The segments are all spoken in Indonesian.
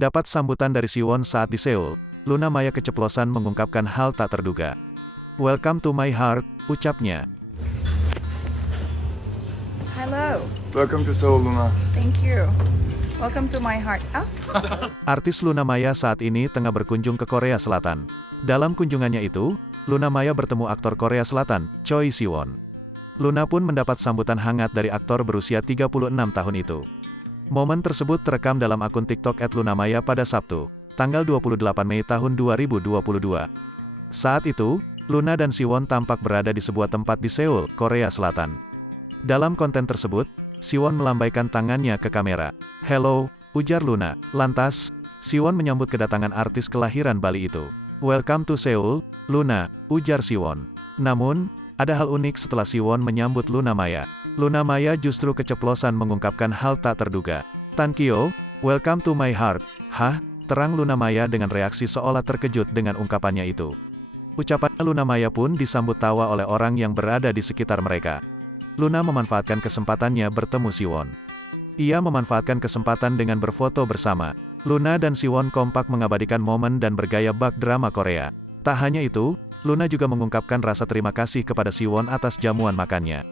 Dapat sambutan dari Siwon saat di Seoul, Luna Maya keceplosan mengungkapkan hal tak terduga. "Welcome to my heart," ucapnya. Hello. Welcome to Seoul, Luna. Thank you. Welcome to my heart. Oh, Artis Luna Maya saat ini tengah berkunjung ke Korea Selatan. Dalam kunjungannya itu, Luna Maya bertemu aktor Korea Selatan, Choi Siwon. Luna pun mendapat sambutan hangat dari aktor berusia 36 tahun itu. Momen tersebut terekam dalam akun TikTok @lunamaya pada Sabtu, tanggal 28 Mei tahun 2022. Saat itu, Luna dan Siwon tampak berada di sebuah tempat di Seoul, Korea Selatan. Dalam konten tersebut, Siwon melambaikan tangannya ke kamera. "Hello," ujar Luna. Lantas, Siwon menyambut kedatangan artis kelahiran Bali itu. "Welcome to Seoul, Luna," ujar Siwon. Namun, ada hal unik setelah Siwon menyambut Luna Maya. Luna Maya justru keceplosan mengungkapkan hal tak terduga. "Tankyo, welcome to my heart." "Hah?" terang Luna Maya dengan reaksi seolah terkejut dengan ungkapannya itu. Ucapan Luna Maya pun disambut tawa oleh orang yang berada di sekitar mereka. Luna memanfaatkan kesempatannya bertemu Siwon. Ia memanfaatkan kesempatan dengan berfoto bersama. Luna dan Siwon kompak mengabadikan momen dan bergaya bak drama Korea. Tak hanya itu, Luna juga mengungkapkan rasa terima kasih kepada Siwon atas jamuan makannya.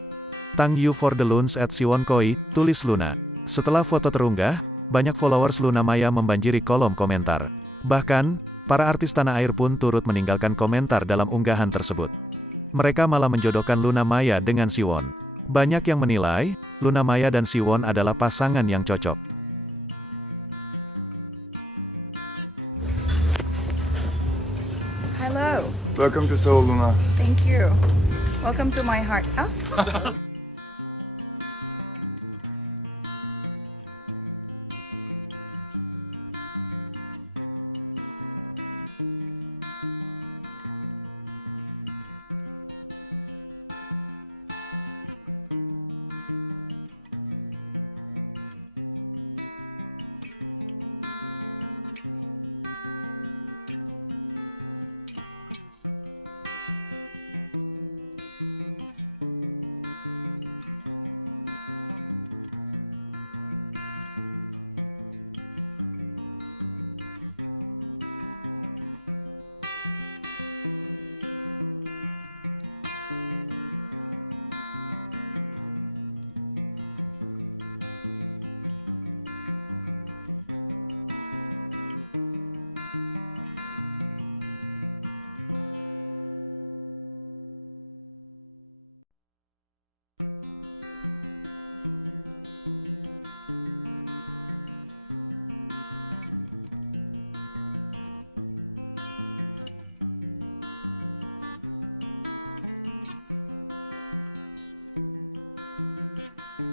"Thank you for the lunch at Siwon Koi," tulis Luna. Setelah foto terunggah, banyak followers Luna Maya membanjiri kolom komentar. Bahkan, para artis tanah air pun turut meninggalkan komentar dalam unggahan tersebut. Mereka malah menjodohkan Luna Maya dengan Siwon. Banyak yang menilai, Luna Maya dan Siwon adalah pasangan yang cocok. hello. Welcome to Seoul, Luna. Thank you. Welcome to my heart. Oh.